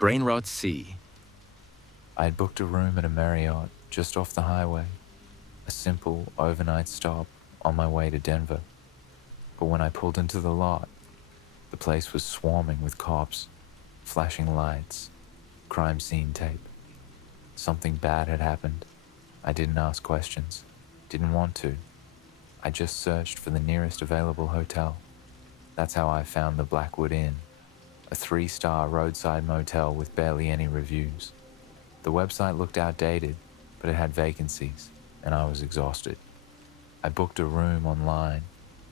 Brainrot C. I had booked a room at a Marriott just off the highway, a simple overnight stop on my way to Denver. But when I pulled into the lot, the place was swarming with cops, flashing lights, crime scene tape. Something bad had happened. I didn't ask questions, didn't want to. I just searched for the nearest available hotel. That's how I found the Blackwood Inn, a 3-star roadside motel with barely any reviews. The website looked outdated, but it had vacancies, and I was exhausted. I booked a room online,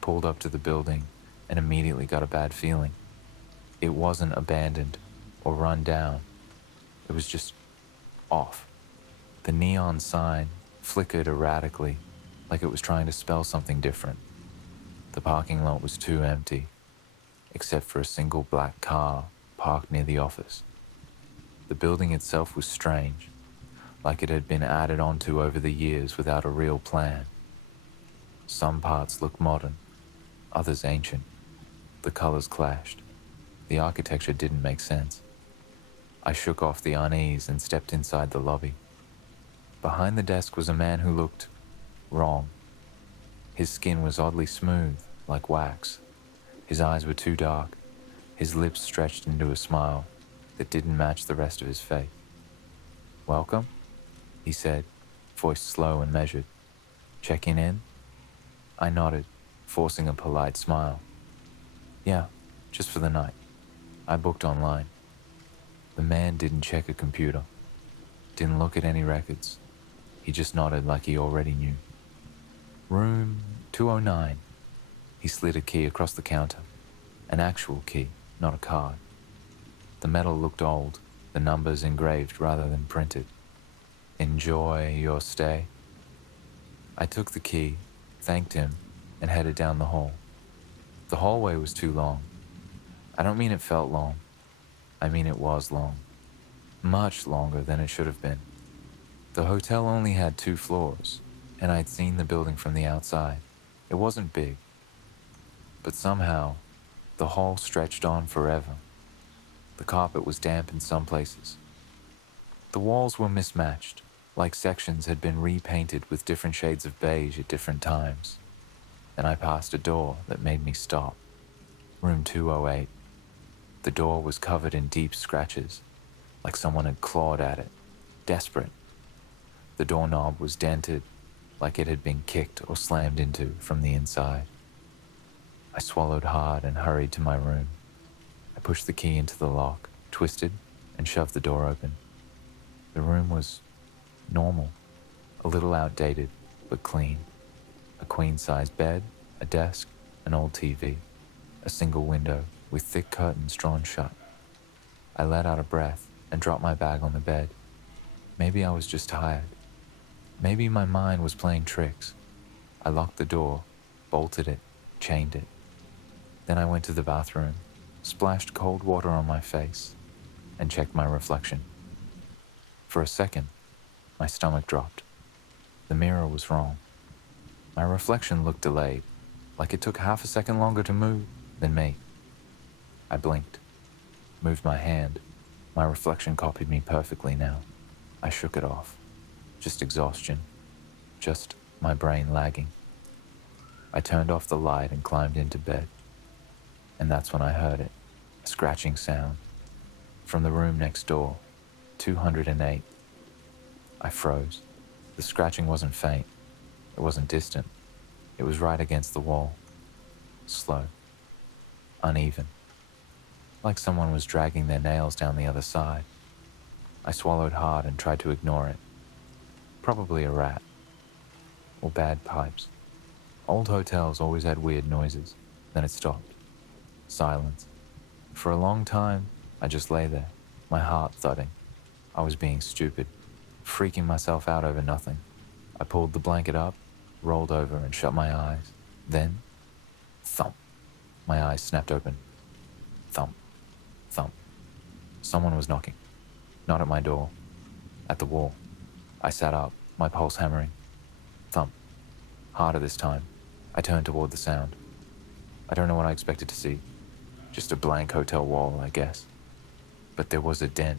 pulled up to the building, and immediately got a bad feeling. It wasn't abandoned or run down. It was just off. The neon sign flickered erratically, like it was trying to spell something different. The parking lot was too empty, except for a single black car parked near the office. The building itself was strange, like it had been added onto over the years without a real plan. Some parts looked modern, others ancient. The colors clashed. The architecture didn't make sense. I shook off the unease and stepped inside the lobby. Behind the desk was a man who looked wrong. His skin was oddly smooth, like wax. His eyes were too dark, his lips stretched into a smile that didn't match the rest of his face. "Welcome," he said, voice slow and measured. "Checking in?" I nodded, forcing a polite smile. "Yeah, just for the night. I booked online." The man didn't check a computer, didn't look at any records. He just nodded like he already knew. "Room 209. He slid a key across the counter. An actual key, not a card. The metal looked old, the numbers engraved rather than printed. "Enjoy your stay." I took the key, thanked him, and headed down the hall. The hallway was too long. I don't mean it felt long. I mean it was long. Much longer than it should have been. The hotel only had 2 floors, and I'd seen the building from the outside. It wasn't big, but somehow the hall stretched on forever. The carpet was damp in some places. The walls were mismatched, like sections had been repainted with different shades of beige at different times. Then I passed a door that made me stop. Room 208. The door was covered in deep scratches, like someone had clawed at it, desperate. The doorknob was dented, like it had been kicked or slammed into from the inside. I swallowed hard and hurried to my room. I pushed the key into the lock, twisted, and shoved the door open. The room was normal, a little outdated, but clean. A queen-size bed, a desk, an old TV, a single window with thick curtains drawn shut. I let out a breath and dropped my bag on the bed. Maybe I was just tired. Maybe my mind was playing tricks. I locked the door, bolted it, chained it. Then I went to the bathroom, splashed cold water on my face, and checked my reflection. For a second, my stomach dropped. The mirror was wrong. My reflection looked delayed, like it took half a second longer to move than me. I blinked, moved my hand. My reflection copied me perfectly now. I shook it off. Just exhaustion. Just my brain lagging. I turned off the light and climbed into bed. And that's when I heard it, a scratching sound. From the room next door, 208. I froze. The scratching wasn't faint. It wasn't distant. It was right against the wall. Slow. Uneven. Like someone was dragging their nails down the other side. I swallowed hard and tried to ignore it. Probably a rat. Or bad pipes. Old hotels always had weird noises. Then it stopped. Silence. For a long time, I just lay there, my heart thudding. I was being stupid, freaking myself out over nothing. I pulled the blanket up, rolled over and shut my eyes. Then, thump. My eyes snapped open. Thump. Thump. Someone was knocking. Not at my door. At the wall. I sat up, my pulse hammering. Thump. Harder this time. I turned toward the sound. I don't know what I expected to see. Just a blank hotel wall, I guess. but there was a dent,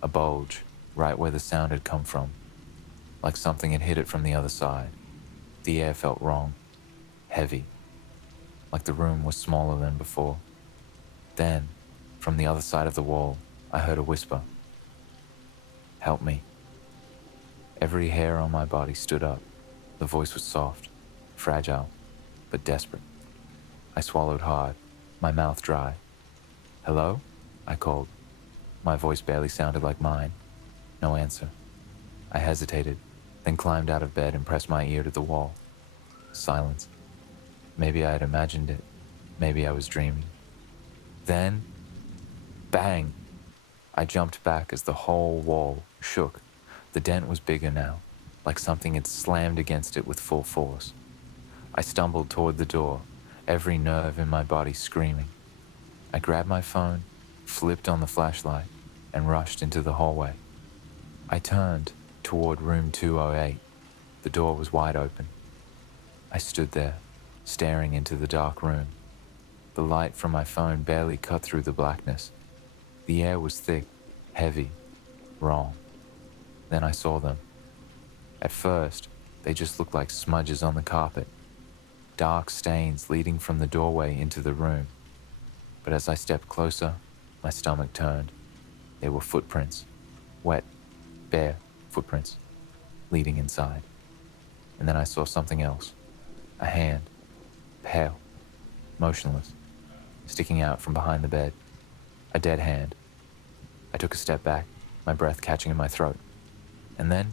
a bulge, right where the sound had come from, like something had hit it from the other side. The air felt wrong, heavy, like the room was smaller than before. Then, from the other side of the wall, I heard a whisper. Help me. Every hair on my body stood up. The voice was soft, fragile, but desperate. I swallowed hard, my mouth dry. Hello? I called. My voice barely sounded like mine. No answer. I hesitated, then climbed out of bed and pressed my ear to the wall. Silence. Maybe I had imagined it. Maybe I was dreaming. Then, bang! I jumped back as the whole wall shook. The dent was bigger now, like something had slammed against it with full force. I stumbled toward the door, every nerve in my body screaming. I grabbed my phone, flipped on the flashlight, and rushed into the hallway. I turned toward room 208. The door was wide open. I stood there, staring into the dark room. The light from my phone barely cut through the blackness. The air was thick, heavy, wrong. Then I saw them. At first, they just looked like smudges on the carpet, dark stains leading from the doorway into the room. But as I stepped closer, my stomach turned. They were footprints, wet, bare footprints, leading inside. And then I saw something else. A hand, pale, motionless, sticking out from behind the bed. A dead hand. I took a step back, my breath catching in my throat. And then,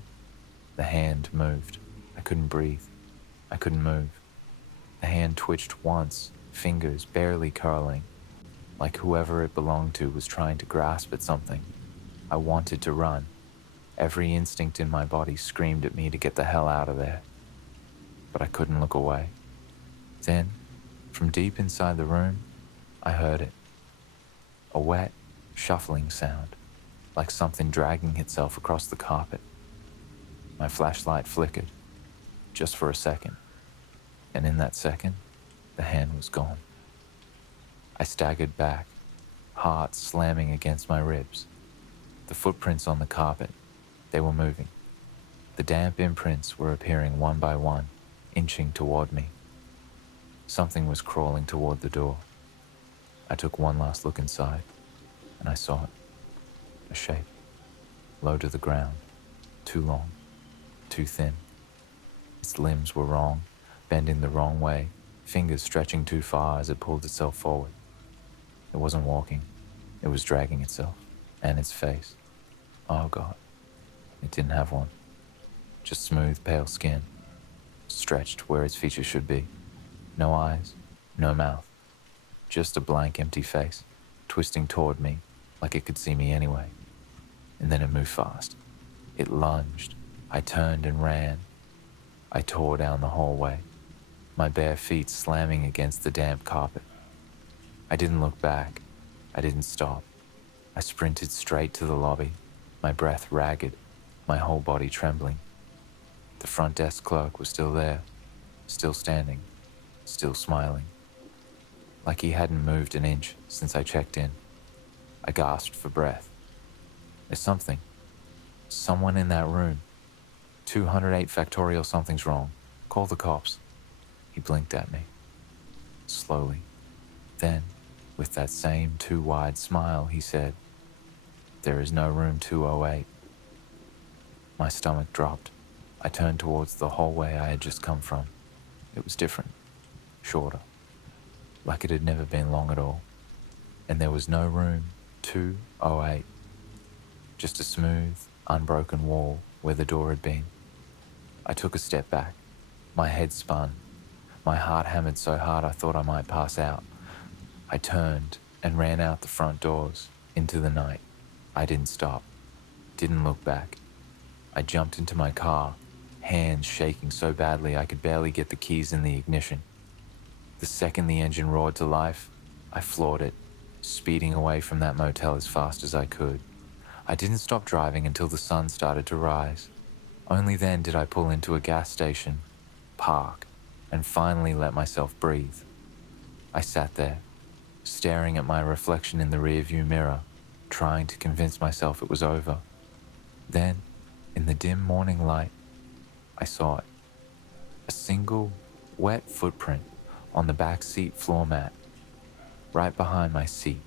the hand moved. I couldn't breathe. I couldn't move. The hand twitched once, fingers barely curling, like whoever it belonged to was trying to grasp at something. I wanted to run. Every instinct in my body screamed at me to get the hell out of there. But I couldn't look away. Then, from deep inside the room, I heard it. A wet, shuffling sound, like something dragging itself across the carpet. My flashlight flickered, just for a second, and in that second, the hand was gone. I staggered back, heart slamming against my ribs. The footprints on the carpet, they were moving. The damp imprints were appearing one by one, inching toward me. Something was crawling toward the door. I took one last look inside, and I saw it. A shape, low to the ground, too long, too thin. Its limbs were wrong, bending the wrong way, fingers stretching too far as it pulled itself forward. It wasn't walking, it was dragging itself, and its face. Oh God, it didn't have one. Just smooth, pale skin, stretched where its features should be. No eyes, no mouth, just a blank, empty face, twisting toward me like it could see me anyway. And then it moved fast. It lunged. I turned and ran. I tore down the hallway, my bare feet slamming against the damp carpet. I didn't look back. I didn't stop. I sprinted straight to the lobby, my breath ragged, my whole body trembling. The front desk clerk was still there, still standing, still smiling, like he hadn't moved an inch since I checked in. I gasped for breath. There's someone in that room. 208 factorial, something's wrong. Call the cops. He blinked at me, slowly. Then, with that same too wide smile, he said, "There is no room 208. My stomach dropped. I turned towards the hallway I had just come from. It was different, shorter, like it had never been long at all. And there was no room 208. Just a smooth, unbroken wall where the door had been. I took a step back. My head spun. My heart hammered so hard I thought I might pass out. I turned and ran out the front doors, into the night. I didn't stop, didn't look back. I jumped into my car, hands shaking so badly I could barely get the keys in the ignition. The second the engine roared to life, I floored it, speeding away from that motel as fast as I could. I didn't stop driving until the sun started to rise. Only then did I pull into a gas station, park, and finally let myself breathe. I sat there, staring at my reflection in the rearview mirror, trying to convince myself it was over. Then, in the dim morning light, I saw it. A single, wet footprint on the back seat floor mat, right behind my seat.